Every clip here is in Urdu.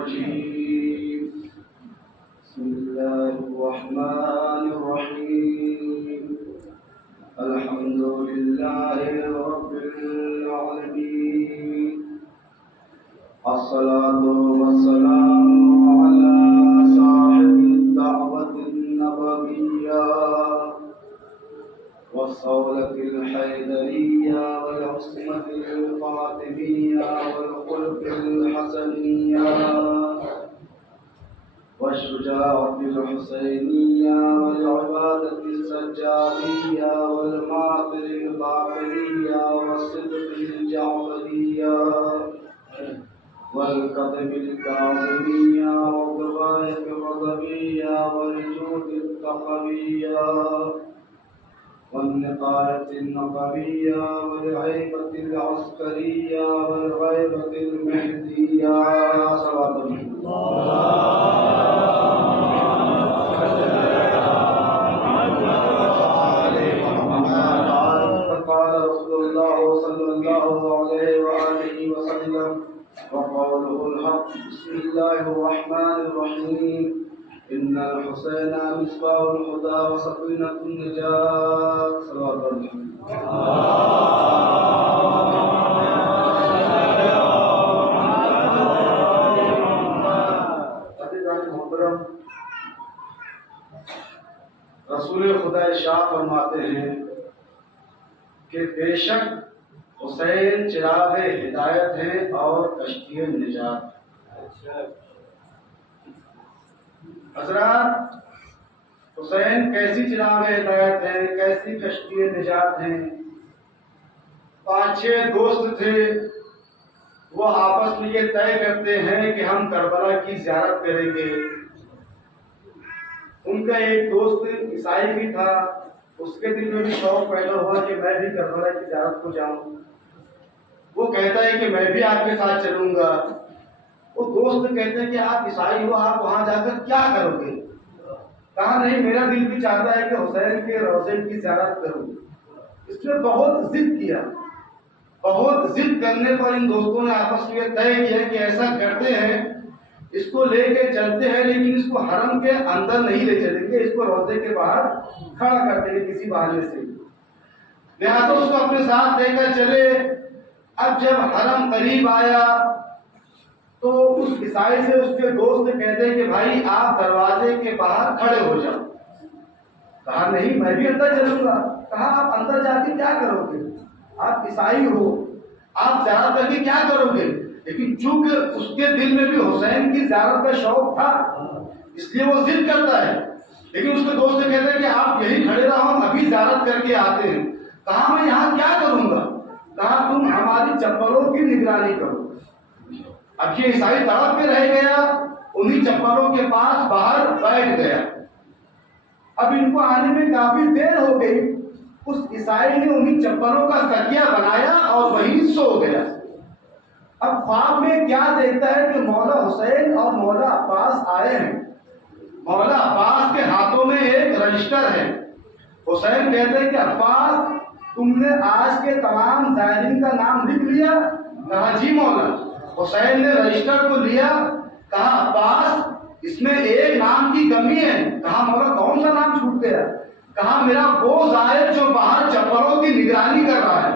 الرجيم بسم الله الرحمن الرحيم الحمد لله رب العالمين الصلاة والسلام على صاحب الدعوة النبوية والصولة الحيدرية والعصمة الفاطمية والخلق الحسنية والشجاعة الحسينية والعبادة السجادية والماثر الباقرية والصدق الجعفرية والكظم الكاظمية والغاية الرضوية والجود التقوية والنقاية النقبية والعيبة العسكرية والغيبة المهدية صلاة قال رسول الله صلى الله عليه وآله وسلم وقوله الحق بسم الله الرحمن الرحيم إن الحسين مصباح الهدى وسفينة النجاة صلوات محترم رسول خدا ارشاد فرماتے ہیں کہ بے شک حسین چراغ ہدایت ہے اور کشتی نجات. حضرات حسین کیسی چراغ ہدایت ہے, کیسی کشتی نجات ہیں. 5-6 دوست تھے, وہ آپس میں یہ طے کرتے ہیں کہ ہم کربلا کی زیارت کریں گے. ان کا ایک دوست عیسائی بھی تھا, اس کے دل میں بھی شوق پیدا ہوا کہ میں بھی کربلا کی زیارت کو جاؤں. وہ کہتا ہے کہ میں بھی آپ کے ساتھ چلوں گا. وہ دوست کہتے ہیں کہ آپ عیسائی ہو, آپ وہاں جا کر کیا کرو گے؟ کہا نہیں, میرا دل بھی چاہتا ہے کہ حسین کے روضے کی زیارت کروں. اس نے بہت ضد کیا. بہت ضد کرنے پر ان دوستوں نے آپس میں طے کیا کہ ایسا کرتے ہیں, اس کو لے کے چلتے ہیں, لیکن اس کو حرم کے اندر نہیں لے چلیں گے, اس کو روضے کے باہر کھڑا کر دیں گے کسی بہانے سے. لہٰذا اس کو اپنے ساتھ لے کر چلے. اب جب حرم قریب آیا تو اس عیسائی سے اس کے دوست کہتے ہیں کہ بھائی آپ دروازے کے باہر کھڑے ہو جاؤ. کہا نہیں, میں بھی اندر چلوں گا. کہا آپ اندر جا کے کیا کرو گے؟ آپ عیسائی ہو, آپ زیارت کر کے کیا کرو گے؟ لیکن چونکہ اس کے دل میں بھی حسین کی زیارت کا شوق تھا, اس لیے وہ ضد کرتا ہے. لیکن اس کے دوست کہتے ہیں کہ آپ یہی کھڑے رہو, ہم ابھی زیارت کر کے آتے ہیں. کہا میں یہاں کیا کروں گا؟ کہا تم ہماری چپلوں کی نگرانی کرو. اب یہ عیسائی تڑپ کے رہ گیا, انہی چپلوں کے پاس باہر بیٹھ گیا. اب ان کو آنے میں کافی دیر ہو گئی. اس عیسائی نے انہی چپلوں کا تکیہ بنایا اور وہیں سو گیا. اب خواب میں کیا دیکھتا ہے کہ مولا حسین اور مولا عباس آئے ہیں. مولا عباس کے ہاتھوں میں ایک رجسٹر ہے. حسین کہتے ہیں کہ عباس تم نے آج کے تمام زائرین کا نام لکھ لیا؟ کہا جی مولا. حسین نے رجسٹر کو لیا. کہا عباس اس میں ایک نام کی کمی ہے. کہا مولا کون سا نام چھوٹ گیا؟ کہا میرا وہ زائر جو باہر چپلوں کی نگرانی کر رہا ہے.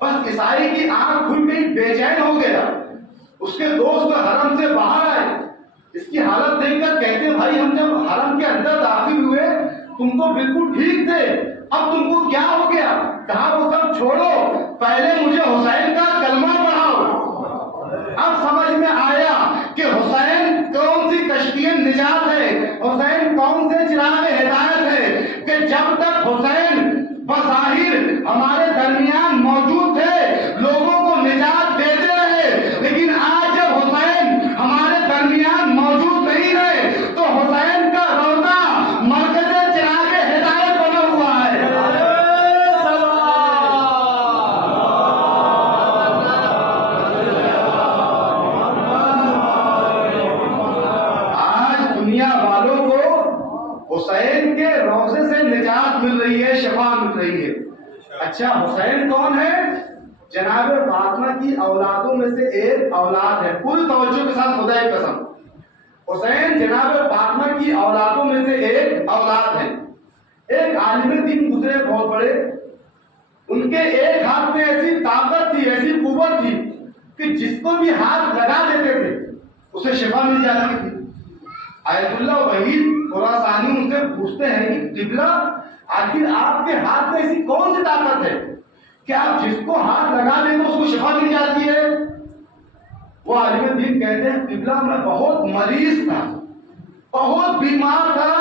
بس عیسائی کی آنکھ کھل گئی, بے چین ہو گیا. اس کے دوست حرم سے باہر آئے. اس کی حالت دیکھ کر کہتے بھائی ہم جب حرم کے اندر داخل ہوئے تم تو بالکل ٹھیک تھے, اب تم کو کیا ہو گیا؟ کہا وہ سب چھوڑو, پہلے مجھے حسین کا کلمہ پڑھاؤ. اب سمجھ میں آیا کہ حسین کون سی کشتی نجات ہے, حسین کون سے چراغ ہدایت ہے, کہ جب تک حسین بظاہر ہمارے درمیان موجود تھے لوگوں کو نجات دیتے رہے, لیکن آج جب حسین ہمارے درمیان موجود نہیں رہے تو حسین کا روزہ مرکز چراغ ہدایت بنا ہوا ہے. آج دنیا والوں کو حسین کے روزے سے نجات مل رہی ہے, شفا مل رہی ہے. اچھا حسین کون ہے؟ جناب فاطمہ کی اولادوں میں سے ایک اولاد ہے، پوری توجہ کے ساتھ خدا کی قسم، حسین جناب فاطمہ کی اولادوں میں سے ایک اولاد ہے۔ ایک عالم دین گزرے بہت بڑے، ان کے ایک ہاتھ میں ایسی طاقت تھی، ایسی قوت تھی کہ جس کو بھی ہاتھ لگا دیتے تھے اسے شفا مل جاتی تھی۔ آیت اللہ وحید خراسانی ان سے پوچھتے ہیں کہ قبلہ آخر آپ کے ہاتھ میں ایسی کون سی طاقت ہے کہ آپ جس کو ہاتھ لگا دیں تو اس کو شفا مل جاتی ہے؟ وہ عالم دین کہتے ہیں قبلہ میں بہت مریض تھا، بہت بیمار تھا،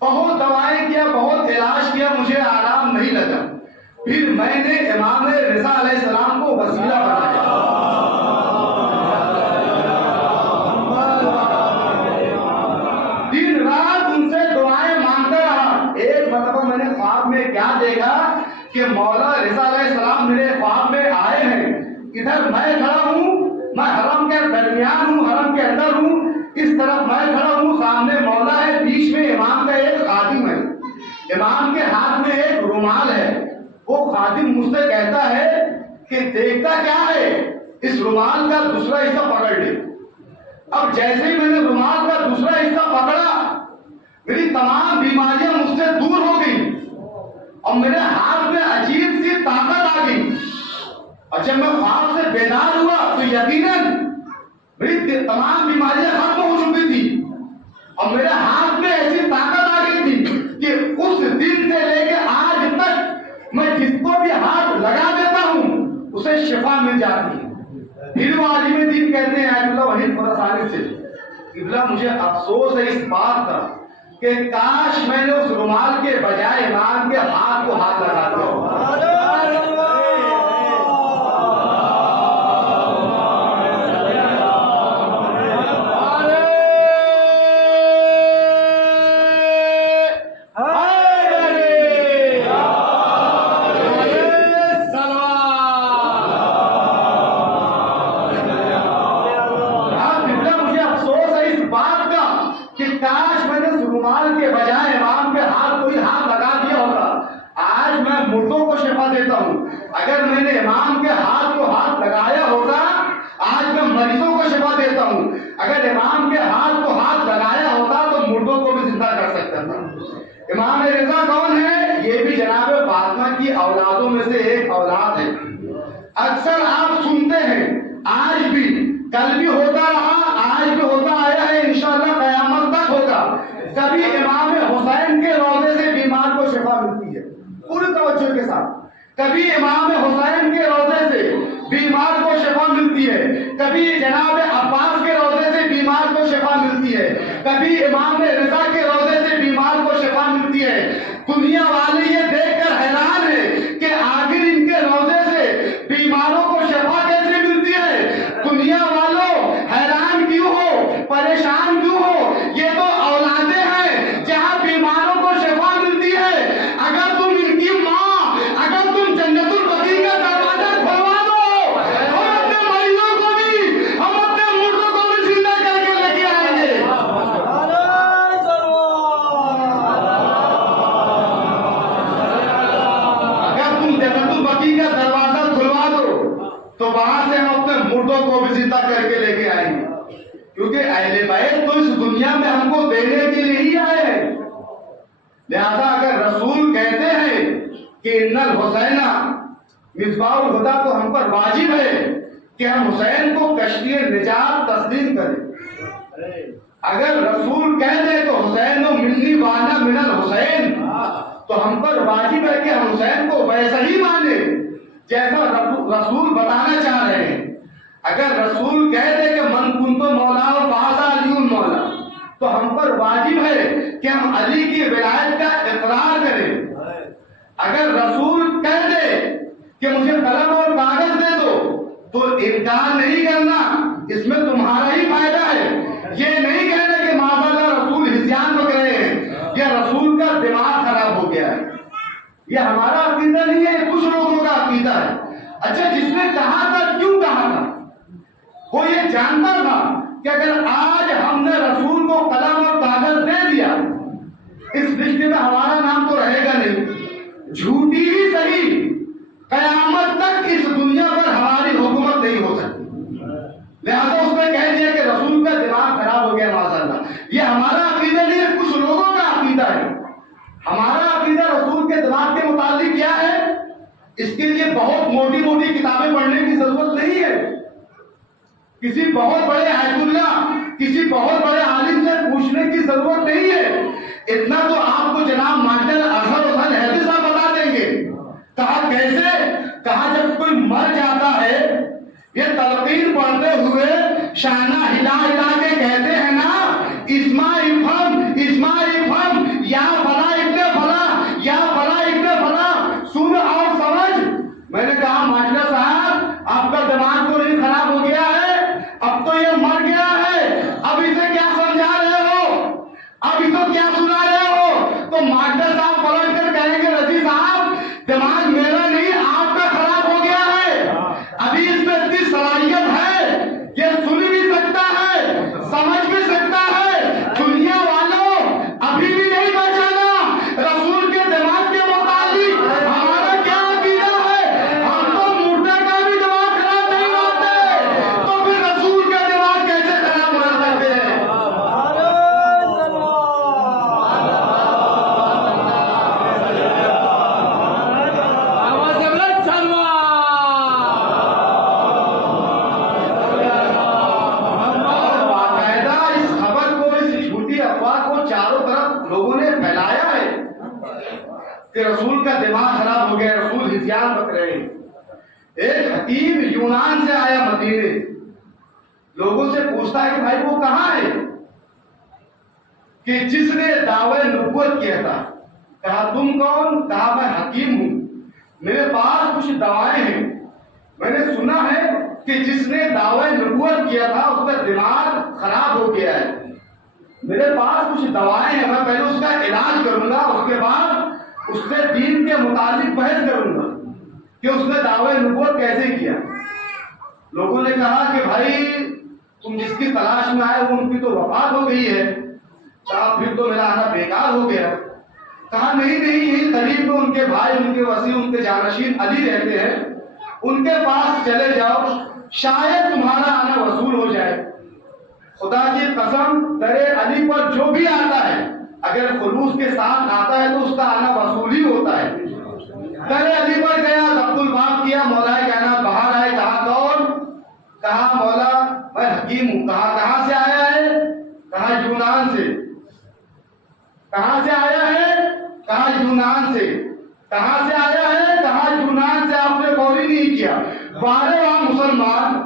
بہت دوائیں کیا، بہت علاج کیا، مجھے آرام نہیں لگا، پھر میں نے امام رضا علیہ السلام کو وسیلہ بنایا، دن رات ان سے دعائیں مانگتا رہا۔ ایک مرتبہ میں نے خواب میں کیا دیکھا کہ مولا رضا علیہ السلام میرے خواب میں آئے ہیں، ادھر میں کھڑا ہوں، میں حرم کے درمیان ہوں، حرم کے اندر ہوں، اس طرف میں کھڑا ہوں، سامنے مولا ہے، بیچ میں امام کا ایک خادم ہے، امام کے ہاتھ میں ایک رومال ہے۔ وہ خادم مجھ سے کہتا ہے کہ دیکھتا کیا ہے، اس رومال کا دوسرا حصہ پکڑ لے۔ اب جیسے ہی میں نے رومال کا دوسرا حصہ پکڑا، میری تمام بیماریاں مجھ سے دور ہو گئی اور میرے ہاتھ میں عجیب سی طاقت آ گئی، اور جب میں خواب سے بیدار ہوا تو یقیناً میری تمام بیماریاں ختم ہو چکی تھی اور میرے ہاتھ میں ایسی طاقت آ گئی تھی کہ اس دن سے لے کے آج تک میں جس کو بھی ہاتھ لگا دیتا ہوں اسے شفا مل جاتی ہے۔ پھر وہ عالم دین کہتے ہیں آیت اللہ وحید خراسانی سے، قبلہ مجھے افسوس ہے اس بات کا کہ کاش میں نے اس رومال کے بجائے امام کے ہاتھ کو ہاتھ لگا دیا ہوتا۔ اگر میں نے امام کے ہاتھ کو ہاتھ لگایا ہوتا آج میں مریضوں کو شفا دیتا ہوں، اگر امام کے ہاتھ کو ہاتھ لگایا ہوتا تو مردوں کو بھی زندہ کر سکتا تھا۔ امام رضا کون ہے؟ یہ بھی جناب فاطمہ کی اولادوں میں سے ایک اولاد ہے۔ اکثر آپ سنتے ہیں، آج بھی، کل بھی ہوتا رہا، آج بھی ہوتا آیا ہے، انشاءاللہ قیامت تک ہوگا، کبھی امام حسین کے روضے سے بیمار کو شفا ملتی ہے، پوری توجہ کے ساتھ، کبھی امام حسین کے روضے سے بیمار کو شفا ملتی ہے، کبھی جناب عباس کے روضے سے بیمار کو شفا ملتی ہے، کبھی امام رضا کے روضے سے بیمار کو شفا ملتی ہے۔ دنیا والے یہ دیکھ کر حیران ہے کہ آخر ان کے روضے سے بیماروں کو شفا کیسے ملتی ہے؟ دنیا والوں حیران کیوں ہو، پریشان کیوں ہو؟ یہ تو اولادیں ہیں جہاں بیماروں کو شفا ملتی ہے۔ اگر تم ان کی ماں، اگر تم جنت البقیع کا دروازہ کھلوا دو، ہم اپنے مریضوں کو بھی، ہم اپنے مردوں کو بھی زندہ کر کے لے کے آئیں گے۔ اگر تم جنت البقیع کا دروازہ کھلوا دو تو وہاں سے ہم اپنے مردوں کو بھی زندہ کر کے لے کے آئیں گے، کیونکہ اہل بیت تو اس دنیا میں ہم کو دینے کے لیے ہی آئے ہیں۔ لہذا اگر رسول کہتے ہیں کہ ان الحسین مصباح الہدی تو ہم پر واجب ہے کہ ہم حسین کو کشتی نجات تسلیم کریں۔ اگر رسول کہہ دے تو حسین و منی وانا من الحسین، تو ہم پر واجب ہے کہ ہم حسین کو ویسا ہی مانیں جیسا رسول بتانا چاہ رہے ہیں۔ اگر رسول کہہ دے کہ من کنت مولا و فہذا علی مولا، تو ہم پر واجب ہے کہ ہم علی کی ولایت کا اقرار کریں۔ اگر رسول کہہ دے کہ مجھے قلم اور کاغذ دے دو تو انکار نہیں کرنا، اس میں تمہارا ہی فائدہ ہے۔ یہ نہیں کہنا کہ معاذ اللہ رسول ہذیان پکڑ رہے ہیں یا رسول کا دماغ خراب ہو گیا ہے۔ یہ ہمارا عقیدہ نہیں ہے، یہ کچھ لوگوں کا عقیدہ ہے۔ اچھا، جس نے کہا تھا کیوں کہا تھا؟ وہ یہ جانتا تھا کہ اگر آج ہم نے رسول کو قلم اور کاغذ دے دیا، اس لسٹ میں ہمارا نام تو رہے گا نہیں، جھوٹی ہی صحیح قیامت تک اس دنیا پر ہماری حکومت نہیں ہو سکتی. لہذا اس نے کہہ دیا کہ رسول کا دماغ خراب ہو گیا معاذ اللہ. یہ ہمارا عقیدہ نہیں ہے، کچھ لوگوں کا عقیدہ ہے. ہمارا عقیدہ رسول کے دماغ کے متعلق کیا ہے؟ اس کے لیے بہت موٹی موٹی کتابیں پڑھنے کی ضرورت نہیں ہے. کسی بہت بڑے آیت اللہ، کسی بہت بڑے عالم سے پوچھنے کی ضرورت نہیں ہے. اتنا تو آپ کو جناب ماسٹر اظہر حسین حیدری صاحب بتا دیں گے. کہا کیسے؟ کہا جب کوئی مر جاتا ہے، یہ تلقین پڑھتے ہوئے شانہ ہلا ہلا کے کہتے ہیں نا، اسما افہم اسما افہم یا فلا ابن فلا یا فلا ابن فلا، سن اور سمجھ. میں نے کہا ماسٹر صاحب آپ کا دماغ تو نہیں خراب ہو گیا ہے؟ اب تو یہ مر گیا ہے، اب اسے کیا سمجھا رہے ہو؟ اب اسے کیا سنا رہے ہو؟ تو ماسٹر صاحب پلٹ کر کہیں گے رضی صاحب دماغ میرا نہیں آپ کا خراب ہو گیا ہے. ابھی اس میں اتنی صلاحیت ہے، یہ سن بھی سکتا ہے، سمجھ بھی سکتا ہے. دنیا والوں ابھی بھی نہیں پہچانا رسول کے دماغ کے متعلق ہمارا کیا عقیدہ ہے. ہم تو مردے کا بھی دماغ خراب نہیں ہوتے، تو پھر رسول کا دماغ کیسے خراب ہو سکتے ہیں؟ کہ رسول کا دماغ خراب ہو گیا، رسول ہزیان بک رہے ہیں. ایک حکیم یونان سے آیا مدینے، لوگوں سے پوچھتا ہے کہ بھائی وہ کہاں ہے کہ جس نے دعوی نبوت کیا تھا. کہا تم کون؟ کہا میں حکیم ہوں، میرے پاس کچھ دوائیں ہیں. میں نے سنا ہے کہ جس نے دعوی نبوت کیا تھا اس کا دماغ خراب ہو گیا ہے. میرے پاس کچھ دوائیں ہیں، میں پہلے اس کا علاج کروں گا، اس کے بعد اس سے دین کے متعلق بحث کروں گا کہ اس نے دعوی نبوت کیسے کیا. لوگوں نے کہا کہ بھائی تم جس کی تلاش میں آئے وہ ان کی تو وفات ہو گئی ہے. کہا پھر تو میرا آنا بیکار ہو گیا. کہا نہیں یہی قریب میں ان کے بھائی، ان کے وسیع، ان کے جانشین علی رہتے ہیں، ان کے پاس چلے جاؤ، شاید تمہارا آنا وصول ہو جائے. خدا کی قسم درے علی پر جو بھی آتا ہے اگر خلوص کے ساتھ آتا ہے تو اس کا آنا وصول ہی ہوتا ہے. درے علی پر گیا، ضبط الباب کیا، مولا کائنات باہر آئے. کہا کون؟ کہا مولا میں حکیم ہوں. کہا کہاں سے آیا ہے؟ کہا یونان سے. کہاں سے آیا ہے؟ کہا یونان سے. کہاں سے آیا ہے؟ کہا یونان سے. آپ نے غور ہی نہیں کیا. 12واں مسلمان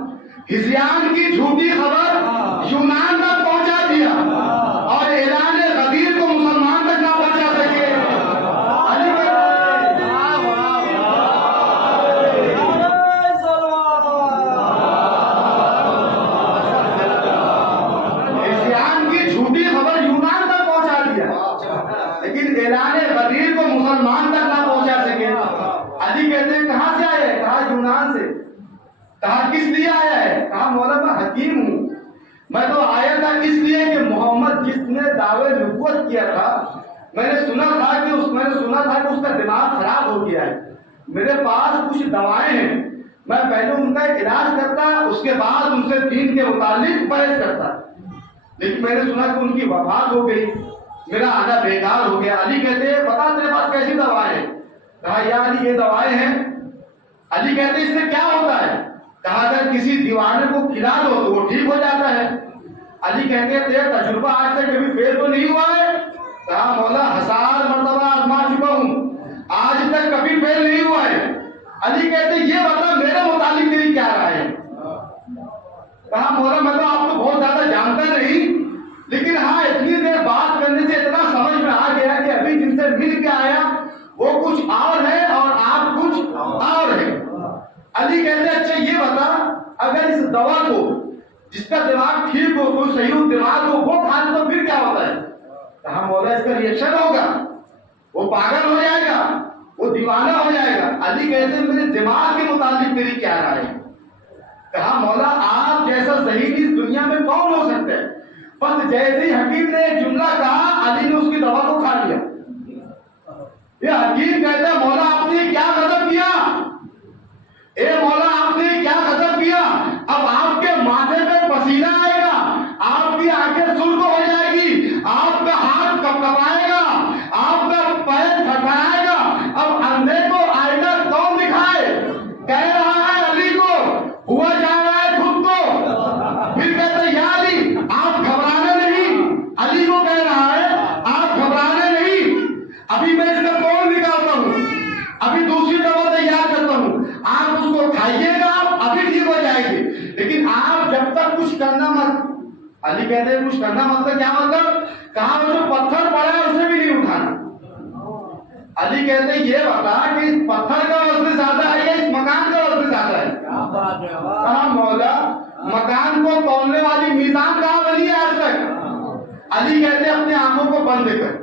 ہزیان کی جھوٹی خبر یونان تک پہنچا دیا اور اعلان غدیر کو مسلمان تک نہ پہنچا سکے. ہزیان کی جھوٹی خبر یونان تک پہنچا دیا لیکن اعلان غدیر کو مسلمان تک نہ پہنچا سکے. علی کہتے ہیں کہاں سے آئے؟ کہا یونان سے. کہا کس لیے آیا ہے؟ کہا مولا میں حکیم ہوں، میں تو آیا تھا اس لیے کہ محمد جس نے دعوی نبوت کیا تھا میں نے سنا تھا کہ اس کا دماغ خراب ہو گیا ہے. میرے پاس کچھ دوائیں ہیں، میں پہلے ان کا علاج کرتا، اس کے بعد ان سے دین کے متعلق بحث کرتا. لیکن میں نے سنا کہ ان کی وفات ہو گئی، میرا آنا بیکار ہو گیا. علی کہتے ہیں بتا تیرے پاس کیسی دوائیں ہیں؟ کہا یا علی یہ دوائیں ہیں. علی کہتے ہیں اس سے کیا ہوتا ہے؟ کہا اگر کسی دیوانے کو کھلا دو تو وہ ٹھیک ہو جاتا ہے. علی کہتے ہیں تیرا تجربہ آج تک کبھی فیل تو نہیں ہوا ہے؟ کہا مولا 1000 مرتبہ آزما چکا ہوں، آج تک کبھی فیل نہیں ہوا ہے. علی کہتے ہیں یہ بتا میرے متعلق تیری کیا رائے ہے؟ کہا مولا میں تو آپ کو بہت زیادہ جانتا نہیں، لیکن ہاں اتنی دیر بات کرنے سے اتنا سمجھ میں آ گیا کہ ابھی جن سے مل کے آیا وہ کچھ اور ہے اور آپ کچھ اور ہے. علی کہتے ہیں اچھا یہ بتا اگر اس دوا کو جس کا دماغ ٹھیک ہو، کوئی صحیح دماغ ہو، وہ کھا لے تو پھر کیا ہوتا ہے؟ کہا مولا اس کا ریئیکشن ہوگا، وہ پاگل ہو جائے گا، وہ دیوانہ ہو جائے گا. علی کہتے ہیں میرے دماغ کے متعلق تیری کیا رائے ہے؟ کہا مولا آپ جیسا صحیح اس دنیا میں کون ہو سکتا ہے؟ بس جیسے ہی حکیم نے ایک جملہ کہا علی نے اس کی دوا کو کھا لیا. یہ حکیم کہتا ہے مولا آپ نے کیا غضب کیا؟ اے مولا آپ نے کیا غضب کیا، اب آپ کے ماتھے پہ پسینہ آئے گا، آپ کی آنکھیں سرخ ہو جائے گی، آپ کا ہاتھ کپکپائے گا، آپ کا پیر تھرتھرائے گا، اب اندھے کو آئینہ کون دکھائے؟ کہہ رہا ہے علی کو، ہوا جا رہا ہے خود کو، پھر کہتے ہیں یا علی آپ گھبرانے نہیں، علی کو کہہ رہا ہے آپ گھبرانے نہیں، ابھی میں اس کا کون نکالتا ہوں، ابھی دوسری دوا تیار کرتا ہوں، آپ اس کو کھائیے گا ابھی ٹھیک ہو جائے گی، لیکن آپ جب تک کچھ کرنا مت۔ علی کہتے ہیں کچھ کرنا مطلب کیا مطلب؟ کہا وہ جو پتھر پڑا ہے اسے بھی نہیں اٹھانا۔ علی کہتے ہیں یہ بتا کہ اس پتھر کا وزن زیادہ ہے یا اس مکان کا وزن زیادہ ہے؟ کہا مولا مکان کو تولنے والی میزان کہاں بنی ہے آج تک؟ علی کہتے ہیں اپنی آنکھوں کو بند کر۔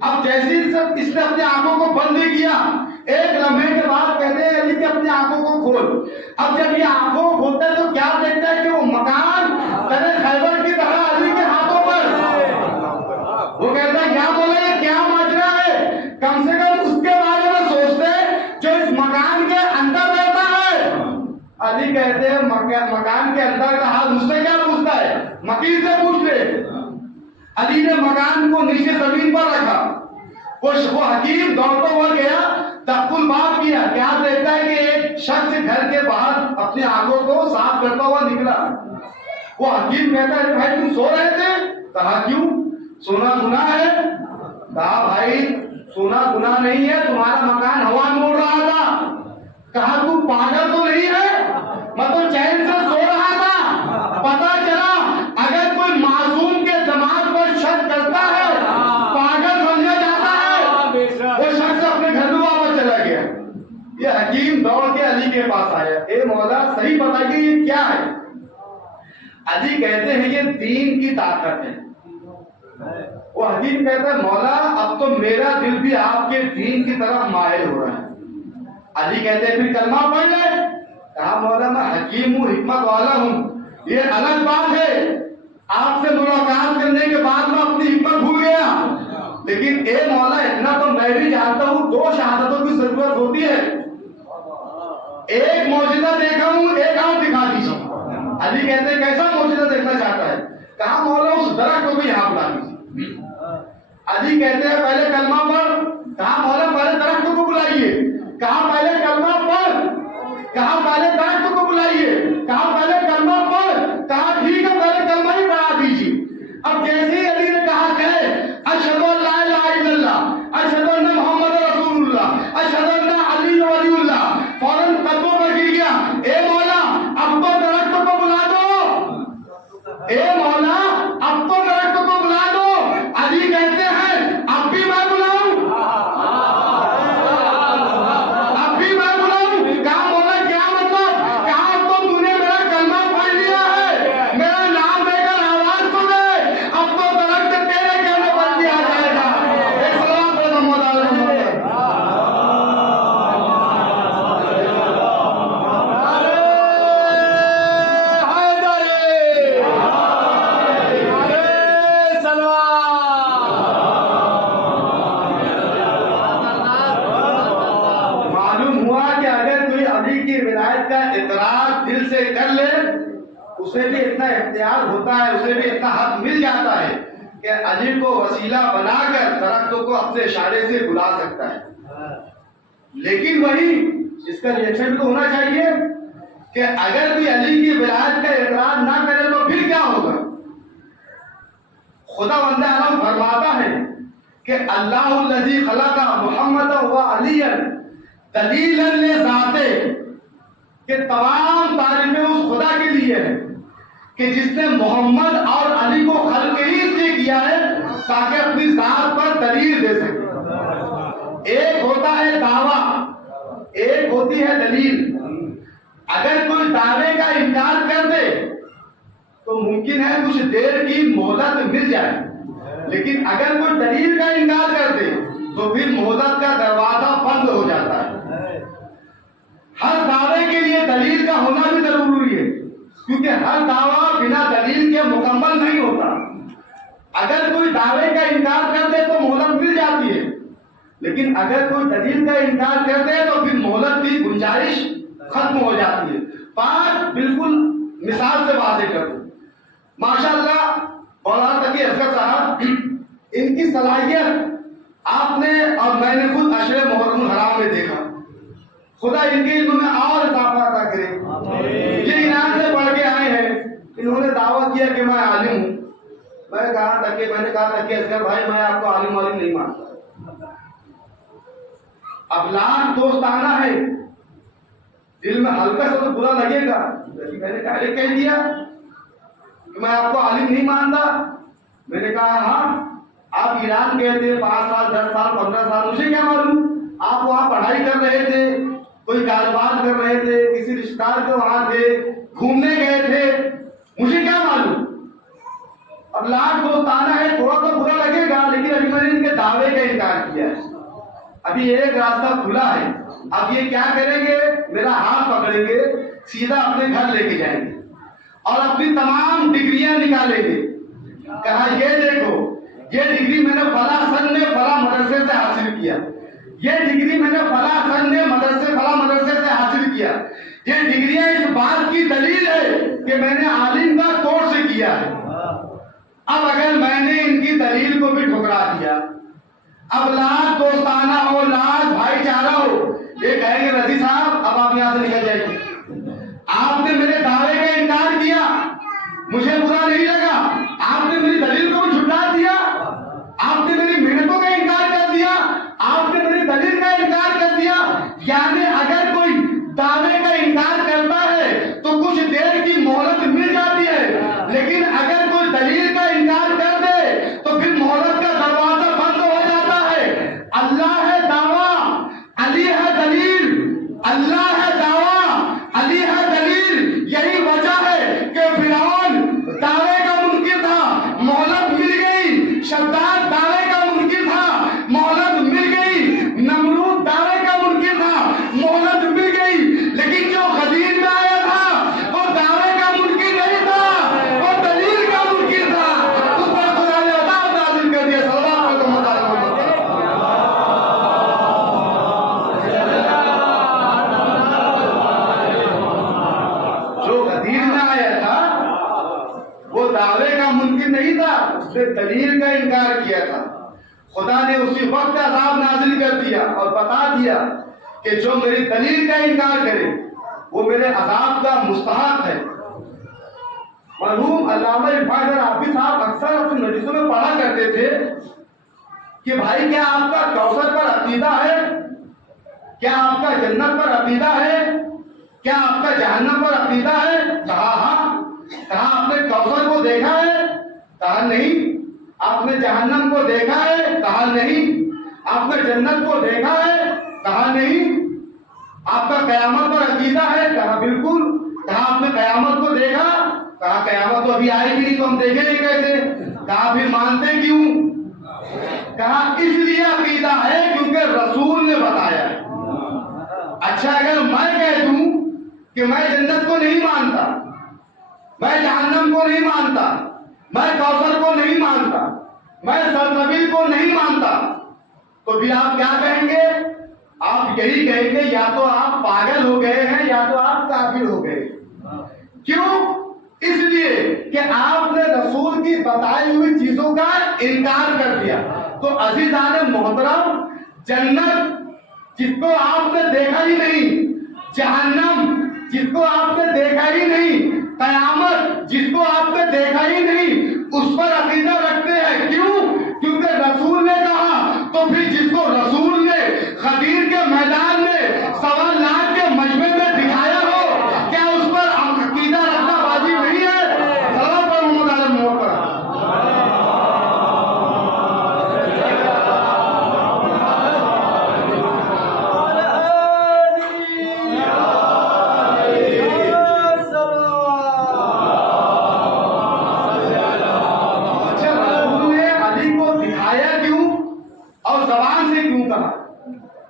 اب جیسے اس نے اپنی آنکھوں کو بند کیا، ایک لمحے کے بعد کہتے ہیں علی کہ اپنی آنکھوں کو کھول۔ اب جب یہ آنکھوں کو کھولتا ہے تو کیا دیکھتا ہے کہ وہ مکان تنے خیبر کی طرح علی کے ہاتھوں پر۔ وہ کہتا ہے کیا بولے یہ کیا ماجرا ہے، کم سے کم اس کے بارے میں سوچتے جو اس مکان کے اندر رہتا ہے۔ علی کہتے ہیں مکان کے اندر کا حال مجھ سے کیا پوچھتا ہے، مکین سے پوچھ لے۔ علی نے مکان کو نیچے زمین پر رکھا، وہ حکیم دوڑتا ہوا گیا، تقل باب کیا، کیا دیکھتا ہے کہ ایک شخص گھر کے باہر اپنی آنکھوں کو صاف کرتا ہوا نکلا۔ وہ حکیم کہتا ہے بھائی تم سو رہے تھے؟ کہا کیوں، سونا گناہ ہے؟ کہا بھائی سونا گناہ نہیں ہے، تمہارا مکان ہوا میں اڑ رہا تھا۔ کہا تو پاگل تو نہیں ہے، میں تو چین سے سو رہا تھا، پتا چلا اگر کوئی معصوم کے دماغ پر شک کرتا ہے پاگل سمجھا جاتا ہے۔ وہ شخص اپنے گھر میں واپس چلا گیا۔ یہ حکیم دوڑ کے علی کے پاس آیا، اے مولا صحیح بتائیے یہ کیا ہے؟ علی کہتے ہیں یہ دین کی طاقت ہے۔ وہ حکیم کہتا ہے مولا اب تو میرا دل بھی آپ کے دین کی طرف مائل ہو رہا ہے۔ علی کہتے ہیں پھر کلمہ پڑھ لے۔ کہا مولا میں حکیم ہوں، حکمت والا ہوں، یہ الگ بات ہے، آپ سے ملاقات کرنے کے بعد میں اپنی حکمت بھول گیا، لیکن اے مولا اتنا تو میں بھی جانتا ہوں دو شہادتوں کی ضرورت ہوتی ہے، ایک معجزہ دیکھا ہوں ایک اور دکھا دیجیے۔ علی کہتے ہیں کیسا معجزہ دیکھنا چاہتا ہے؟ کہا مولا اس درخت کو بھی یہاں بلا دیجیے۔ علی کہتے ہیں پہلے کلمہ پڑھ۔ کہا مولا پہلے درخت کو بلائیے۔ کہا پہلے کلمہ پڑھ۔ کہا پہلے درخت کو بلائیے۔ کہا پہلے کلمہ پڑھ۔ کہا ٹھیک ہے پہلے کلمہ ہی پڑھا دیجیے۔ اب جیسے ہی علی نے کہا کہ اشہد ان لا الہ الا اللہ، اشہد ان محمد رسول اللہ، اشہد ان علی ولی اللہ، فوراً قدموں پر گر گیا۔ اے مولا اب تو درخت کو بلا دو، اے مولا اب تو درخت کو بلا دو۔ علی کہتے ہیں اب بھی میں بلاؤں، اب بھی میں بلاؤں؟ کہا مولا کیا مطلب؟ کہا اب تو تو نے میرا کلمہ پڑھ لیا ہے، میرا نام لے کر آواز سنے، اب تو درخت تیرے کہنے پر بھی آ جائے گا۔ ایک سلام پڑھ محمد علیہ محمد۔ اعتراض دل سے کر لے اسے بھی اتنا اختیار ہوتا ہے، اسے بھی اتنا حق مل جاتا ہے کہ علی کو وسیلہ بنا کر درختوں کو اپنے اشارے سے بلا سکتا ہے۔ لیکن وہی اس کا ریئیکشن تو ہونا چاہیے کہ اگر بھی علی کی ولایت کا اعتراض نہ کرے تو پھر کیا ہوگا؟ خدا بندہ عالم فرماتا ہے کہ اللہ الذی خلق محمد و علی دلیلا لذاتے، کہ تمام تعریفیں اس خدا کے لیے ہیں کہ جس نے محمد اور علی کو خلق ہی اس لیے کیا ہے تاکہ اپنی ذات پر دلیل دے سکے۔ ایک ہوتا ہے دعویٰ، ایک ہوتی ہے دلیل۔ اگر کوئی دعوے کا انکار کر دے تو ممکن ہے کچھ دیر کی مہلت مل جائے، لیکن اگر کوئی دلیل کا انکار کر دے تو پھر مہلت کا دروازہ بند ہو جاتا ہے۔ ہر دعوے کے لیے دلیل کا ہونا بھی ضروری ہے، کیونکہ ہر دعویٰ بنا دلیل کے مکمل نہیں ہوتا۔ اگر کوئی دعوے کا انکار کر دے تو مہلت مل جاتی ہے، لیکن اگر کوئی دلیل کا انکار کر دے تو پھر مہلت کی گنجائش ختم ہو جاتی ہے. بات بالکل مثال سے واضح کر دوں. ماشاءاللہ مولانا تقی اصغر صاحب ان کی صلاحیت آپ نے اور میں نے خود عشر محرم الحرام میں دیکھا. خدا ان کے علم میں اور اضافہ عطا کرے. یہ ایران سے پڑھ کے آئے ہیں, انہوں نے دعویٰ کیا کہ میں عالم ہوں. میں نے کہا تھا کہ اصغر بھائی میں آپ کو عالم نہیں مانتا. اب لاکھ دوستانہ ہے, دل میں ہلکا سا تو برا لگے گا. میں نے ڈائریکٹ کہہ دیا کہ میں آپ کو عالم نہیں مانتا. میں نے کہا ہاں آپ ایران گئے تھے 5 سال 10 سال 15 سال, مجھے کیا معلوم آپ وہاں پڑھائی کر رہے تھے, کوئی کاروبار کر رہے تھے, کسی رشتہ دار کے وہاں تھے, گھومنے گئے تھے, مجھے کیا معلوم. اب لاکھ دوستانہ ہے, تھوڑا تو برا لگے گا, لیکن ابھی میں نے ان کے دعوے کا انکار کیا ہے. ابھی ایک راستہ کھلا ہے. اب یہ کیا کریں گے, میرا ہاتھ پکڑیں گے, سیدھا اپنے گھر لے کے جائیں گے اور اپنی تمام ڈگریاں نکالیں گے. کہا یہ دیکھو یہ ڈگری میں نے فلاں سن میں فلاں مدرسے سے حاصل کیا, یہ ڈگری میں نے فلاں سن میں فلاں مدرسے سے حاصل کیا. یہ ڈگریاں اس بات کی دلیل ہے کہ میں نے عالم کا کورس کیا ہے. اب اگر میں نے ان کی دلیل کو بھی ٹھکرا دیا, اب لاکھ دوستانہ ہو, لاکھ بھائی چارہ ہو, یہ کہیں گے رضی صاحب اب آپ یہاں سے نکل جائیے, آپ نے میرے دعوے کا انکار کیا, مجھے برا نہیں لگا, آپ نے میری دلیل کو بھی جھٹلا دیا, آپ نے میری محنتوں کا انکار کر دیا, آپ نے میری دلیل کا انکار کر دیا. یعنی اگر کوئی دعوے کا انکار کرتا ہے تو کچھ دیر کی مہلت مل جاتی ہے, لیکن اگر کوئی دلیل کا انکار کر دے تو پھر مہلت کا دروازہ بند ہو جاتا ہے. اللہ ہے دعویٰ, علی ہے دلیل, اللہ ہے دعویٰ, علی ہے دلیل. یہی وجہ ہے کہ فرعون دعوے کا منکر تھا, مہلت مل گئی. شداد دعوے کا منکر تھا, مہلت مل گئی. نمرود دعوے کا منکر تھا, مہلت مل گئی. لیکن جو غدیر میں آیا تھا وہ دعوے کا منکر نہیں تھا, وہ دلیل کا منکر تھا. اس پر خدا نے عذاب نازل کر دیا. صلی اللہ علیہ وسلم. جو غدیر میں آیا تھا وہ دعوے کا منکر نہیں تھا, اس نے دلیل کا انکار کیا تھا. خدا نے اسی وقت عذاب نازل کر دیا اور بتا دیا کہ جو میری دلیل کا انکار کرے وہ میرے عذاب کا مستحق ہے. مرحوم علامہ عرفان رابعی صاحب اکثر اپنے مجلسوں میں پڑھا کرتے تھے کہ بھائی کیا آپ کا کوثر پر عقیدہ ہے, کیا آپ کا جنت پر عقیدہ ہے, کیا آپ کا جہنم پر عقیدہ ہے. کہا ہاں. کہا آپ نے کوثر کو دیکھا ہے, کہا نہیں. آپ نے جہنم کو دیکھا ہے, کہا نہیں. آپ نے جنت کو دیکھا ہے, کہا نہیں. آپ کا قیامت پر عقیدہ ہے, کہا بالکل. کہا آپ نے قیامت کو دیکھا, کہا قیامت تو ابھی آئے گی نہیں تو ہم دیکھیں گے کیسے. کہا پھر مانتے کیوں. کہا اس لیے عقیدہ ہے کیونکہ رسول نے بتایا ہے. اچھا اگر میں کہہ دوں کہ میں جنت کو نہیں مانتا, میں جہنم کو نہیں مانتا, میں کوثر کو نہیں مانتا, میں سلسبیل کو نہیں مانتا, تو پھر آپ کیا کہیں گے؟ آپ یہی کہیں گے یا تو آپ پاگل ہو گئے ہیں یا تو آپ کافر ہو گئے. کیوں؟ اس لیے کہ آپ نے رسول کی بتائی ہوئی چیزوں کا انکار کر دیا. تو عزیزان محترم, جنت جس کو آپ نے دیکھا ہی نہیں, جہنم جس کو آپ نے دیکھا ہی نہیں, قیامت جس کو آپ نے دیکھا ہی نہیں, اس پر عقیدہ رکھتے ہیں. کیوں؟ کیونکہ رسول نے کہا. تو پھر جس کو رسول نے غدیر کے میدان میں 1.25 لاکھ کے مجمع میں دکھایا ہو, کیا اس پر عقیدہ رکھنا واجب نہیں ہے؟ صلوات پر محمد علی محمد پر.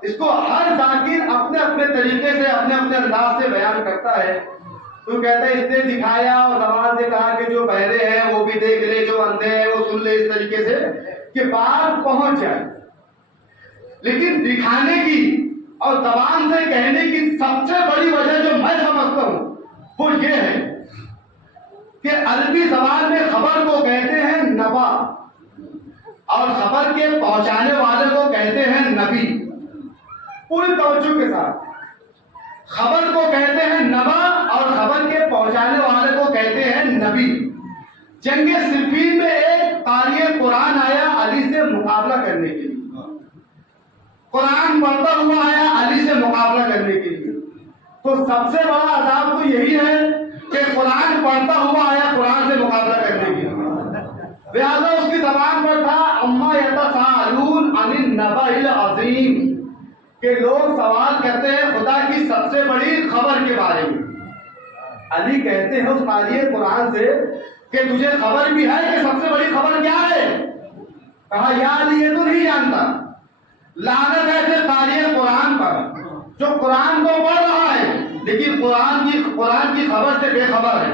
اس کو ہر ذاکر اپنے اپنے طریقے سے اپنے اپنے انداز سے بیان کرتا ہے. تو کہتا ہے اس نے دکھایا اور زبان سے کہا کہ جو بہرے ہیں وہ بھی دیکھ لے, جو اندھے ہیں وہ سن لے, اس طریقے سے کہ بات پہنچ جائے. لیکن دکھانے کی اور زبان سے کہنے کی سب سے بڑی وجہ جو میں سمجھتا ہوں وہ یہ ہے کہ عربی زبان میں خبر کو کہتے ہیں نبا اور خبر کے پہنچانے والے کو کہتے ہیں نبی. پوری توجہ کے ساتھ خبر کو کہتے ہیں نبا اور خبر کے پہنچانے والے کو کہتے ہیں نبی. جنگ صفین میں ایک قاری قرآن آیا علی سے مقابلہ کرنے کے لیے. قرآن پڑھتا ہوا آیا علی سے مقابلہ کرنے کے لیے. تو سب سے بڑا عذاب تو یہی ہے کہ قرآن پڑھتا ہوا آیا قرآن سے مقابلہ کرنے کے لیے. لہذا اس کی زبان پر تھا اما یتساءلون عن النبأ العظیم کہ لوگ سوال کرتے ہیں خدا کی سب سے بڑی خبر کے بارے میں. علی کہتے ہیں اس قاری قرآن سے کہ تجھے خبر بھی ہے کہ سب سے بڑی خبر کیا ہے؟ کہا یا علی یہ تو نہیں جانتا. لعنت ہے ایسے قاری قرآن پر جو قرآن کو پڑھ رہا ہے لیکن قرآن کی خبر سے بے خبر ہے.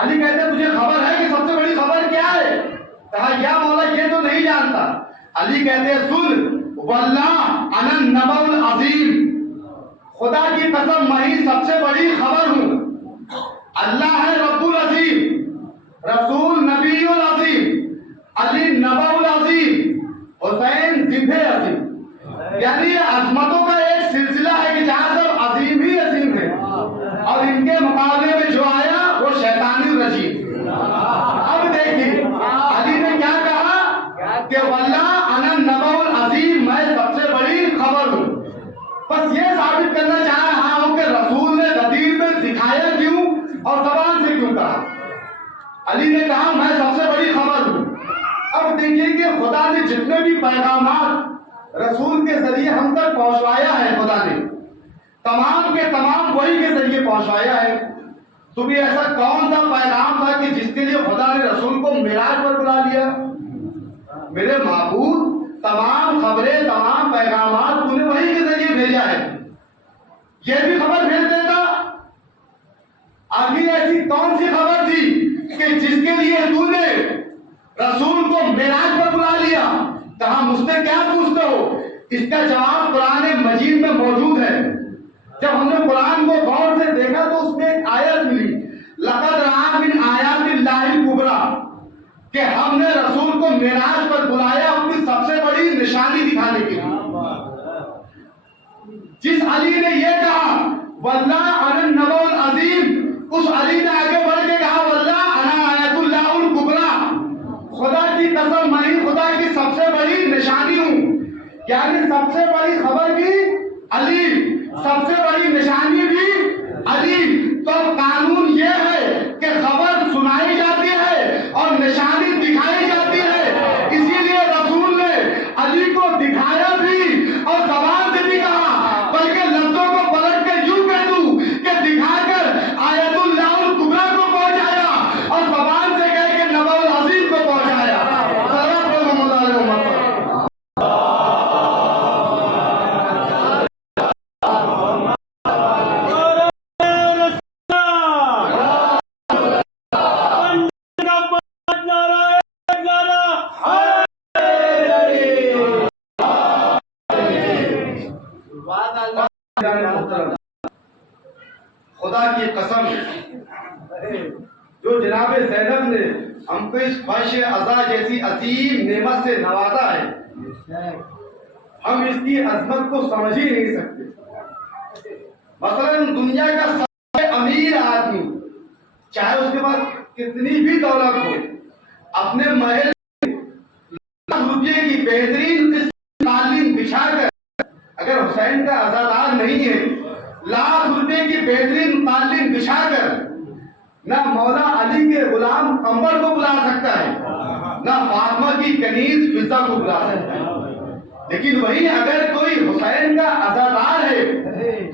علی کہتے ہیں تجھے خبر ہے کہ سب سے بڑی خبر کیا ہے؟ کہا یا مولا یہ تو نہیں جانتا. علی کہتے ہیں سن واللہ انا النبأ العظیم خدا کی قسم میں ہی سب سے بڑی خبر ہوں. اللہ ہے رب العظیم رسول نبی العظیم علی نبأ العظیم حسین ذبح عظیم. یعنی یہ عظمتوں کا ایک سلسلہ ہے کہ جہاں سب عظیم ہی عظیم ہے اور ان کے مقابلے میں جو آیا وہ شیطانی رجیم. اب دیکھیے علی نے کیا کہا کہ واللہ انا النبأ العظیم میں سب سے بڑی خبر ہوں. بس یہ ثابت کرنا چاہ رہا ہوں کہ رسول نے غدیر میں دکھایا کیوں اور زبان سے کیوں کہا. علی نے کہا میں سب سے بڑی خبر ہوں. اب دیکھیے کہ خدا نے جتنے بھی پیغامات رسول کے ذریعے ہم تک پہنچوایا ہے خدا نے تمام کے تمام وہی کے ذریعے پہنچوایا ہے. تو بھی ایسا کون سا پیغام تھا کہ جس کے لیے خدا نے رسول کو معراج پر بلا لیا؟ میرے معبود تمام خبریں تمام پیغامات تو نے وہی کے ذریعے بھیجا ہے. یہ بھی خبر بھیج دیتا. آخر ایسی کون سی خبر تھی کہ جس کے لیے تو نے رسول کو معراج پر بلا لیا؟ کہا مجھ سے کیا پوچھتے ہو؟ اس کا جواب قرآن مجید میں موجود ہے. جب ہم نے قرآن کو غور سے دیکھا تو اس میں ایک آیت ملی لقد رأى من آیات اللہ الکبریٰ کہ ہم نے رسول کو معراج پر بلایا اپنی سب سے بڑی نشانی دکھانے کے لیے. جس علی نے یہ کہا واللہ انا النبأ العظیم اس علی نے آگے بڑھ کے کہا واللہ انا آیت اللہ الکبریٰ خدا کی قسم میں ہی خدا کی سب سے بڑی نشانی ہوں. یعنی سب سے بڑی خبر بھی علی سب سے بڑی نشانی بھی علی. تو قانون یہ ہے کہ خبر سنائی جاتی ہے اور نشانی دکھائی جاتی ہے. اسی لیے رسول نے علی کو دکھایا بھی اور زبان سے بھی کہا بلکہ لفظوں کو پلٹ کے یوں کہہ دوں کہ دکھا کر آیت اللہ الکبریٰ کو پہنچایا اور زبان سے کہہ کے نبأ العظیم کو پہنچایا. خدا کی قسم جو جناب زینب نے ہم کو اس خواہش عزا جیسی عظیم نعمت سے نوازا ہے ہم اس کی عظمت کو سمجھ ہی نہیں سکتے. مثلا دنیا کا سب سے امیر آدمی چاہے اس کے پاس کتنی بھی دولت ہو اپنے محل لاکھ روپے کی بہترین قالین بچھا کر اگر حسین کا عزادار نہیں ہے لاکھ روپے کی بہترین قالین بچھا کر نہ مولا علی کے غلام قمر کو بلا سکتا ہے نہ فاطمہ کی کنیز فضہ کو بلا سکتا ہے. لیکن وہی اگر کوئی حسین کا عزادار ہے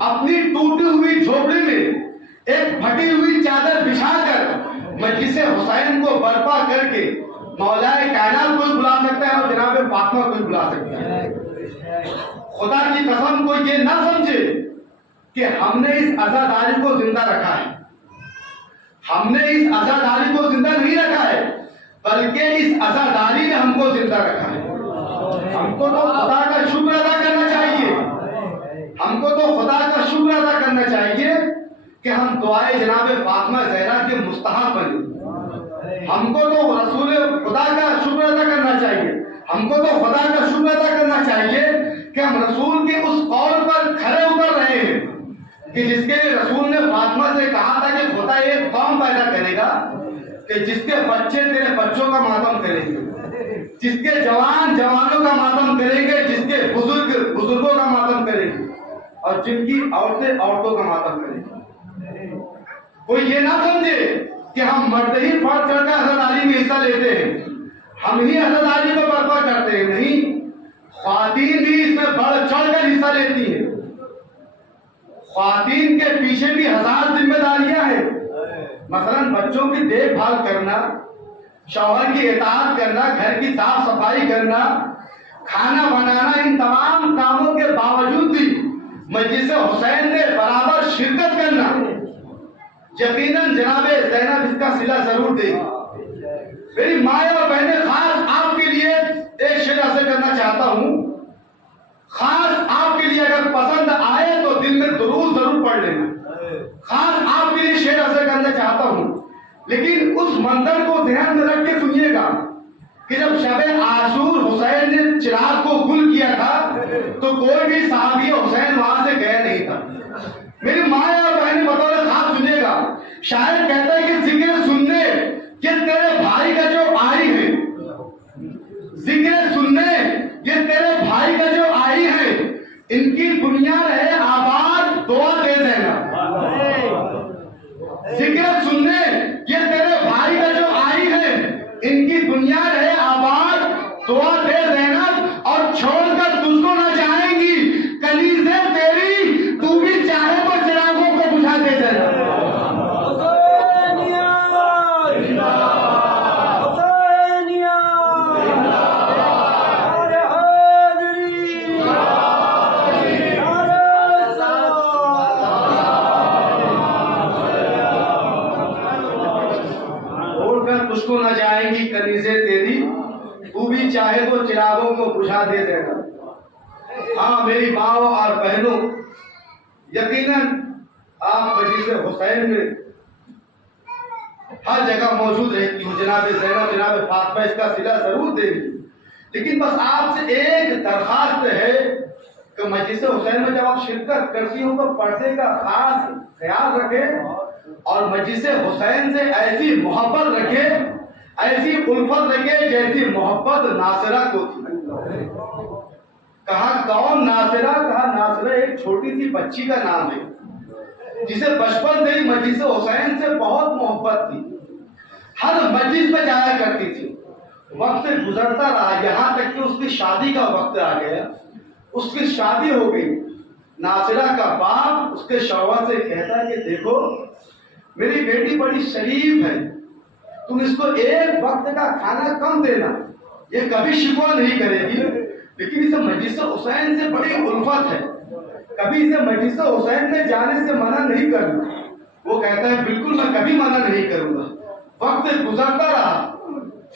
اپنی ٹوٹی ہوئی جھوپڑی میں ایک پھٹی ہوئی چادر بچھا کر مجلس حسین کو برپا کر کے مولا کائنات کو بلا سکتا ہے اور جناب فاطمہ کو بلا سکتا ہے. خدا کی قسم کو یہ نہ سمجھے کہ ہم نے اس عزاداری کو زندہ رکھا ہے. ہم نے اس عزاداری کو زندہ نہیں رکھا ہے بلکہ اس عزاداری نے ہم کو زندہ رکھا ہے. ہم کو تو خدا کا شکر ادا کرنا چاہیے. دعائے جناب فاطمہ زہرا کے مستحق بنے. ہم کو تو رسول خدا کا شکر ادا کرنا چاہیے, ہم کو تو خدا کا شکر ادا کرنا چاہیے کہ ہم رسول کے اس قول پر کھڑے اتر رہے ہیں کہ جس کے رسول نے فاطمہ سے کہا تھا کہ خدا ایک قوم پیدا کرے گا کہ جس کے بچے تیرے بچوں کا ماتم کریں گے, جس کے جوان جوانوں کا ماتم کریں گے, جس کے بزرگ بزرگوں کا ماتم کریں گے, اور جن کی عورتیں عورتوں کا ماتم کریں گے. کوئی یہ نہ سمجھے کہ ہم مرد ہی بڑھ چڑھ کر حضرت علی میں حصہ لیتے ہیں, ہم ہی حضرت علی کو برپا کرتے ہیں. نہیں, خواتین بھی اس میں بڑھ چڑھ کر حصہ لیتی ہیں. خواتین کے پیچھے بھی ہزار ذمہ داریاں ہیں. مثلا بچوں کی دیکھ بھال کرنا, شوہر کی اطاعت کرنا, گھر کی صاف صفائی کرنا, کھانا بنانا, ان تمام کاموں کے باوجود بھی مجلس حسین میں برابر شرکت کرنا. یقیناً جناب زینب اس کا صلہ ضرور دے گی. میری ماں اور بہنیں, خاص آپ کے لیے ایک شعر عرض کرنا چاہتا ہوں, خاص آپ کے لیے اگر پسند آئے تو دل میں درود ضرور پڑھ لینا. خاص آپ کے لیے شعر عرض کرنا چاہتا ہوں, لیکن اس منظر کو ذہن میں رکھ کے سنیے گا کہ جب شب عاشور حسین نے چراغ کو گل کیا تھا تو کوئی بھی صحابی حسین وہاں سے گیا نہیں تھا. میری ماں اور بہنیں بطور خاص سنیے گا, شاعر کہتا ہے کہ ذکر سننے یہ تیرے بھائی کا جو آئی ہے, ذکر سننے یہ تیرے بھائی کا جو آئی ہے, ان کی دنیا رہے آباد, دعا دے دینا. ذکر سننے یہ تیرے بھائی کا جو آئی ہے, ان کی دنیا رہے آباد, دعا دے دینا. اور چھوڑ کر تجھ کو نہ چاہیں گی کنیزیں تیری, تو بھی چاہے تو چراغوں کو بجھا دے دینا. تجھ کو نہ جائیں گی کنیزیں تیری, تو بھی چاہے تو چراغوں کو بجھا دے دینا. ہاں میری ماں اور بہنوں, یقیناً آپ مجلس حسین میں ہر جگہ موجود رہتی ہوں. جناب زینب, جناب فاطمہ اس کا صلہ ضرور دے گی, لیکن بس آپ سے ایک درخواست ہے کہ مجلس حسین میں جب آپ شرکت کرتی ہوں تو پردے کا خاص خیال رکھیں, اور مجلس حسین سے ایسی محبت رکھے, ایسی الفت رکھے جیسی محبت ناصرہ کو تھی. کہا کون ناصرہ؟ کہا ناصرہ ایک چھوٹی سی بچی کا نام ہے جسے بچپن سے ہی مجلس حسین سے بہت محبت تھی, ہر مجلس میں جایا کرتی تھی. وقت گزرتا رہا, یہاں تک کہ اس کی شادی کا وقت آ گیا. اس کی شادی ہو گئی. ناصرہ کا باپ اس کے شوہر سے کہتا کہ دیکھو میری بیٹی بڑی شریف ہے, تم اس کو ایک وقت کا کھانا کم دینا, یہ کبھی شکوہ نہیں کرے گی, لیکن اسے مجلس حسین سے بڑی الفت ہے, کبھی اسے مجلس حسین میں جانے سے منع نہیں کرنا. وہ کہتا ہے بالکل میں کبھی منع نہیں کروں گا. وقت گزرتا رہا,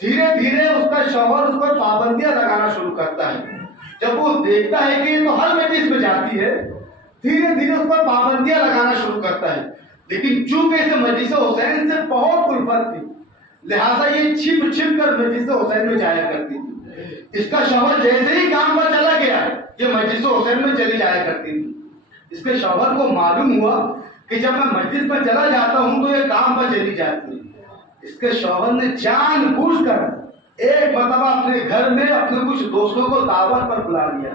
دھیرے دھیرے اس کا شوہر اس پر پابندیاں لگانا شروع کرتا ہے. جب وہ دیکھتا ہے کہ یہ تو ہر مجلس میں جاتی ہے, دھیرے دھیرے اس پر پابندیاں لگانا شروع کرتا ہے. لیکن چونکہ اسے مجلس حسین سے بہت الفت تھی, لہٰذا یہ چھپ چھپ کر مجلس حسین میں جایا کرتی تھی. اس کا شوہر جیسے ہی کام پر چلا گیا یہ مجلس حسین میں چلی جایا کرتی تھی. اس کے شوہر کو معلوم ہوا کہ جب میں مجلس میں چلا جاتا ہوں تو یہ کام پر چلی جاتی ہے. اس کے شوہر نے جان بوجھ کر ایک مرتبہ اپنے گھر میں اپنے کچھ دوستوں کو دعوت پر بلا لیا,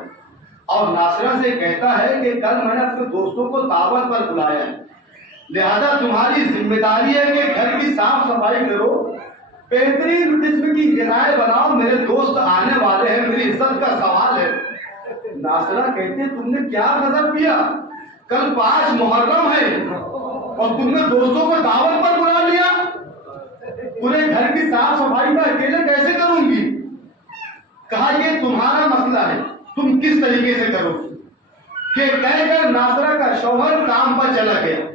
اور ناصرہ سے کہتا ہے کہ کل میں نے اپنے دوستوں کو دعوت پر بلایا ہے, لہذا تمہاری ذمہ داری ہے کہ گھر کی صاف صفائی کرو, بہترین قسم کی غذائیں بناؤ, میرے دوست آنے والے ہیں, میری عزت کا سوال ہے. ناصرہ کہتے تم نے کیا غضب کیا, کل 5 محرم ہے اور تم نے دوستوں کو دعوت پر بلا لیا, پورے گھر کی صاف صفائی میں اکیلے کیسے کروں گی؟ کہا یہ تمہارا مسئلہ ہے, تم کس طریقے سے کرو گی. کہ کہہ کر ناصرہ کا شوہر کام پر چلا گیا.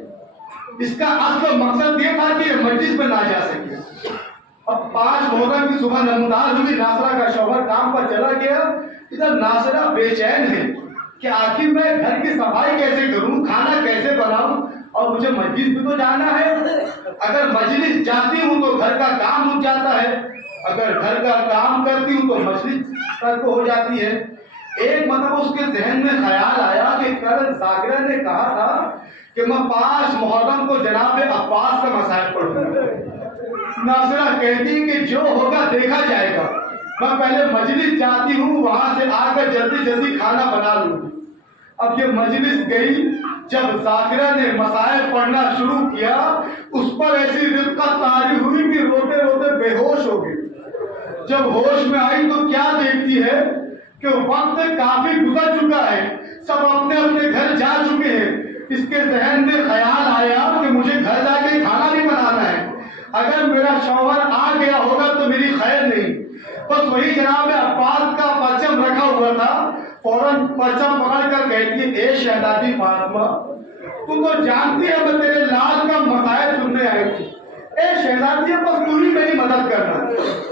اس کا اصل مقصد یہ تھا کہ مجلس میں نہ جا سکے. اب 5 محرم کی صبح نمودار ہوئی, ناصرہ کا شوہر کام پر چلا گیا. ادھر ناصرہ بے چین ہے کہ آخر میں گھر کی صفائی کیسے کروں, کھانا کیسے بناؤں, اور مجھے مجلس بھی تو جانا ہے. اگر مجلس جاتی ہوں تو گھر کا کام رک جاتا ہے, اگر گھر کا کام کرتی ہوں تو مجلس ترک ہو جاتی ہے. ایک مطلب اس کے ذہن میں خیال آیا کہ کل ذاکرہ نے کہا تھا کہ میں 5 محرم کو جناب عباس کا مسائل پڑھوں گا. ناصرہ کہتی کہ جو ہوگا دیکھا جائے گا, میں پہلے مجلس جاتی ہوں, وہاں سے آ کر جلدی جلدی کھانا بنا لوں گی. اب یہ مجلس گئی, جب ذاکرہ نے مسائل پڑھنا شروع کیا اس پر ایسی رقت طاری ہوئی کہ روتے روتے بے ہوش ہو گئی. جب ہوش میں آئی تو کیا دیکھتی ہے کہ وقت کافی گزر چکا ہے, سب اپنے اپنے گھر جا چکے ہیں. اس کے ذہن میں خیال آیا کہ مجھے گھر جا کے کھانا بھی بنانا ہے, اگر میرا شوہر آ گیا ہوگا تو میری خیر نہیں. بس وہی جناب عباس کا پرچم رکھا ہوا تھا, فوراً پرچم پکڑ کر کہتی ہے اے شہزادی فاطمہ, تو جانتی ہے میں تیرے لال کا مسائل سننے آئی تھی. اے شہزادی بس تو ہی میری مدد کرنا.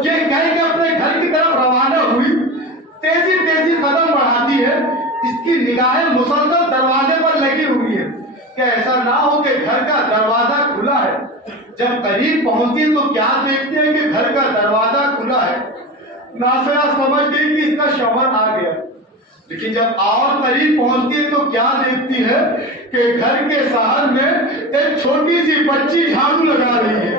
یہ کہہ کے اپنے گھر کی طرف روانہ ہوئی, تیزی تیزی قدم بڑھاتی ہے. اس کی نگاہیں مسلسل دروازے پر لگی ہوئی ہیں کہ ایسا نہ ہو کہ گھر کا دروازہ کھلا ہے. جب قریب پہنچی تو کیا دیکھتے ہیں کہ گھر کا دروازہ کھلا ہے. ناصرہ سمجھ گئی کہ اس کا شوہر آ گیا, لیکن جب اور قریب پہنچتی ہے تو کیا دیکھتی ہے کہ گھر کے ساحل میں ایک چھوٹی سی بچی جھاڑو لگا رہی ہے.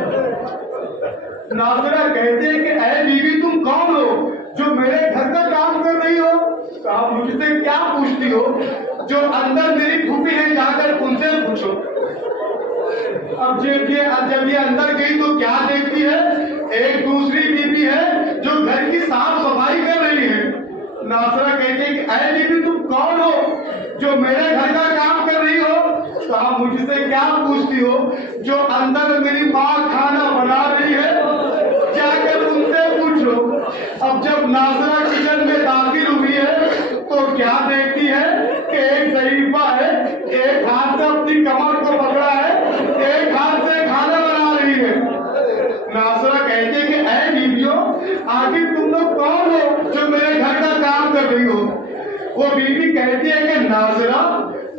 ناصرہ کہتے ہیں کہ اے بیوی تم کون ہو جو میرے گھر کا کام کر رہی ہو؟ آپ مجھ سے کیا پوچھتی ہو؟ جو اندر میری پھوپھی ہے جا کر ان سے پوچھو. اب جب یہ اندر گئی تو کیا دیکھتی ہے, ایک دوسری بیوی ہے جو گھر کی صاف صفائی کر رہی ہے. ناصرہ کہتی ہے کہ اے بیوی تم کون ہو جو میرے گھر کا کام کر رہی ہو؟ تو آپ مجھ سے کیا پوچھتی ہو جو اندر میری ماں کھانا بنا رہی ہے, جا کر ان سے پوچھو. اب جب ناصرہ کچن میں داخل ہوئی ہے تو کیا دیکھتی ہے کہ ایک ضعیفہ ہے, ایک ہاتھ سے اپنی کمر کو پکڑا ہے, ایک ہاتھ سے کھانا بنا رہی ہے. ناصرہ کہتے ہیں کہ اے بیویوں آخر تم لوگ کون ہو جو میرے گھر کا کام کر رہی ہو؟ وہ بیوی کہتی ہے کہ ناصرہ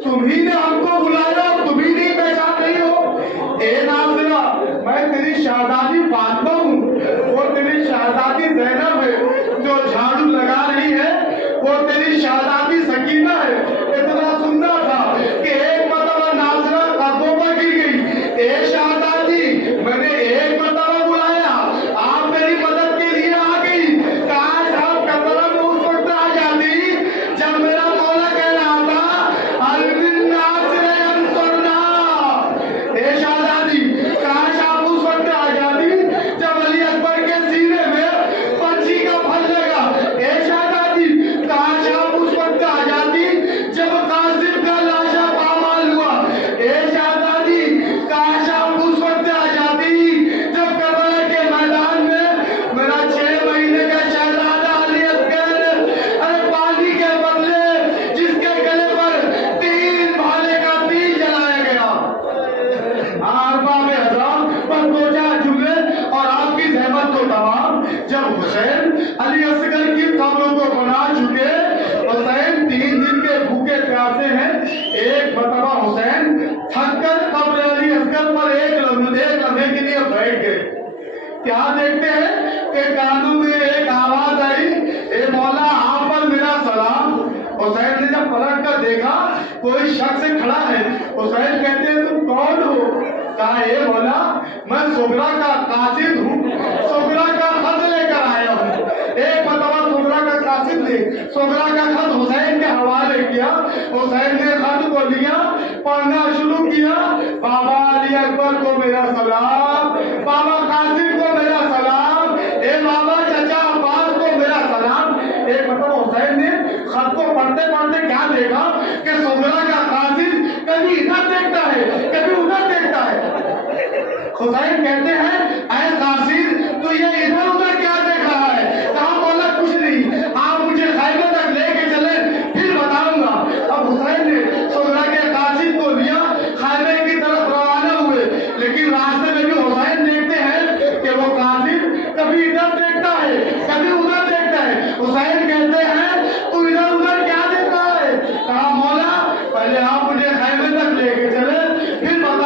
تم ہی نے ہم کو بلایا اور تم ہی نہیں پہچان رہی ہو. اے ناصرہ میں تیری شہزادی فاطمہ ہوں, وہ تیری شہزادی زینب ہے جو جھاڑو لگا رہی ہے, وہ تیری شہزادی سکینہ ہے. اتنا سننا تھا کہ ایک مرتبہ ناصرہ قدموں پر گر گئی. اے شہزادی میں نے ایک مرتبہ بلایا, آپ میری مدد کے لیے آ گئی. کاش آپ کربلا میں اس وقت آ جاتی جب میرا مولا کہہ رہا تھا البن ناصر انصرنا. اے شہزادی کاش آپ اس وقت آ جاتی جب علی اکبر کے سینے میں پنچھی کا پھل لگا. اے شہزادی کاش آپ اس وقت آ جاتی جب قاسم کا لاشا پامال ہوا. اے شہزادی کاش آپ اس وقت آ جاتی جب کربلا کے میدان میں میرا 6 مہینے کا شہزادہ علی اصغر ارے پانی کے بدلے جس کے گلے پر 3 بھالے کا تیر جلایا گیا. ارباب حضرام بس 2-4 جملے اور آپ کی زحمت کو تمام. جب حسین علی اصغر کی قبروں کو بنا چکے, حسین 3 دن کے بھوکے پیاسے ہیں. ایک مرتبہ حسین تھک کر قبر علی اصغر پر ایک لمحے کے لیے بیٹھ گئے. کیا دیکھتے ہیں کہ کانوں میں ایک آواز آئی, اے مولا آپ پر میرا سلام. حسین نے جب پلٹ کر دیکھا کوئی شخص کھڑا ہے. حسین کہتے ہیں تم کون ہو؟ کہا اے مولا میں سغرا کا قاصد ہوں, سغرا کا خط لے کر آیا ہوں. ایک مرتبہ سغرا کا قاصد نے سغرا کا خط حسین کے حوالے کیا. حسین نے خط کو لیا, پڑھنا شروع کیا. بابا علی اکبر کو میرا سلام, بابا قاسم کو میرا سلام, اے بابا چچا عباس کو میرا سلام. ایک مرتبہ حسین نے خط کو پڑھتے پڑھتے کیا دیکھا کہ سغرا کا قاصد کبھی ادھر دیکھتا ہے کبھی ادھر دیکھتا ہے. حسین کہتے ہیں اے قاصد تو یہ ادھر ادھر کیا دیکھ رہا ہے؟ کہا مولا کچھ نہیں, آپ مجھے خیمے تک لے کے چلے پھر بتاؤں گا. اب حسین نے سغرا کے قاصد کو لیا, خیمے کی طرف روانہ ہوئے. لیکن راستے میں بھی حسین دیکھتے ہیں کہ وہ قاصد کبھی ادھر دیکھتا ہے کبھی ادھر دیکھتا ہے. حسین کہتے ہیں تو ادھر ادھر کیا دیکھ رہا ہے؟ کہا مولا پہلے آپ مجھے خیمے تک لے کے چلے پھر بتا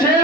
6